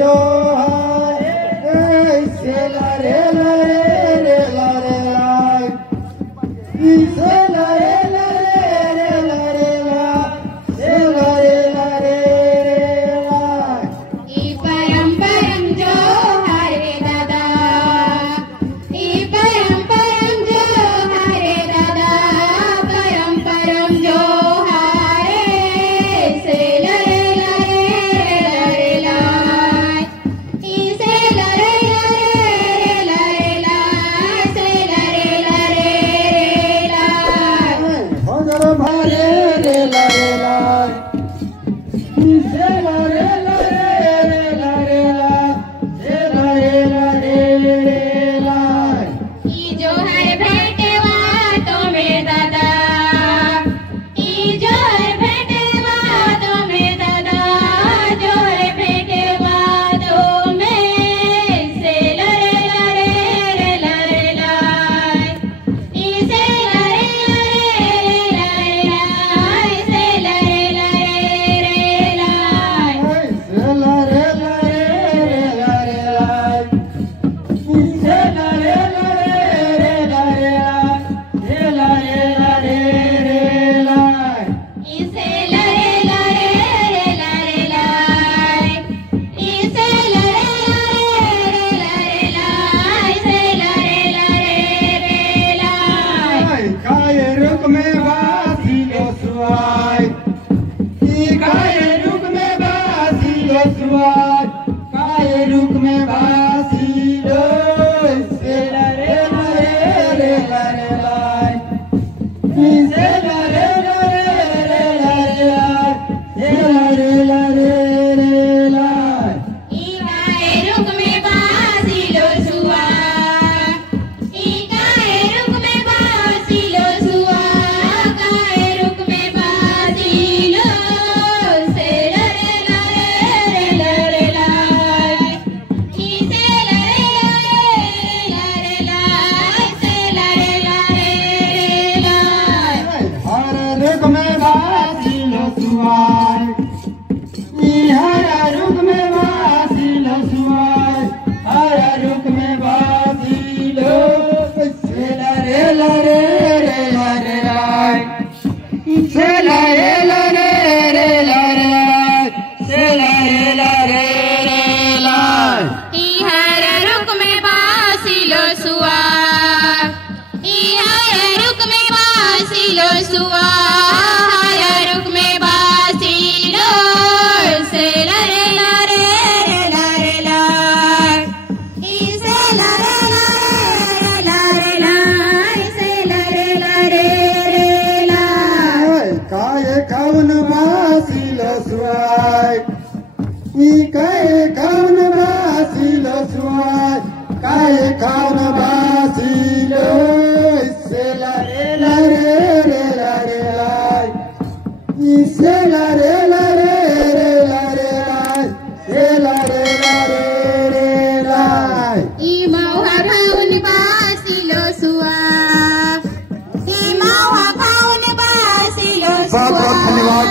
जो से ला रे ला रे ला रे ला से ला रे ला रे ला रे ला से ला रे ला रे ला ई परम परम जो हरे दादा ई परम परम जो हरे दादा परम परम जो हरे से ला रे ला रे ला ई से ला रे ला रे ला से ला रे ला भगर भारे रे ला रे ला से ला रे ला रे ला रे ला से ला रे ला रे ला ई जो है भेटवा तो में दादा ई जो है भेटवा तो में दादा जो है भेटवा तो में से ला रे ला ई से ला रे ला से ला रे ला से ला रे ला रे ला रे ला से ला रे ला रे ला रे ला से ला रे ला रे ला ई से ला रे ला ई से ला रे ला काय रुक में बासी लो सुआई काय रुक में बासी लो सुआई काय रुक में बासी लो से ला रे ला रे ला रे ला से ला रे ला रे ला रे ला से ला रे ला रे ला ई काय रुक में बासी लो सुआ ई काय रुक में बासी लो सुआ काय रुक में बासी लो से ला रे ला ई से ला रे ला से ला रे ला हर रुक में बासी लो सुआई हर रुक में बासी लो सुआई हर रुक में बासी लो से ला रे ला रे ला रे ला से ला रे ला रे ला रे से ला रे ला रे ला ई हर रुक में बासी लो सुआ ई हर रुक में बासी लो सुआ हर रुक में बासी लो से ला रे ला ई से ला रे ला से ला रे ला काय कवन बासी लो सुआई काय कवन बासी लो सुआई काय कवन बासी लो से ला रे ला रे ला रे ला से ला रे ला रे ला रे ला से ला रे ला रे ला ई मौहा खाऊन बासी लो सुआ ई मौहा खाऊन बासी लो सुआ बहुत बहुत धन्यवाद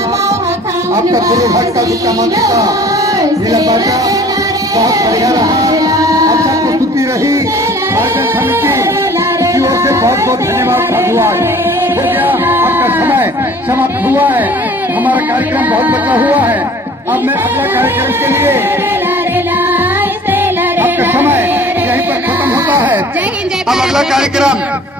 आपका गुरु भक्त का जितना मन था नीला बाजा बहुत बढ़िया रहा अच्छा प्रस्तुति रही आयोजन समिति की ओर से बहुत बहुत धन्यवाद साधुवाद हो गया आपका समय समाप्त हुआ है हमारा कार्यक्रम बहुत बचा हुआ है अब मैं अगला कार्यक्रम के लिए आपका समय यहीं पर खत्म होता है अब अगला कार्यक्रम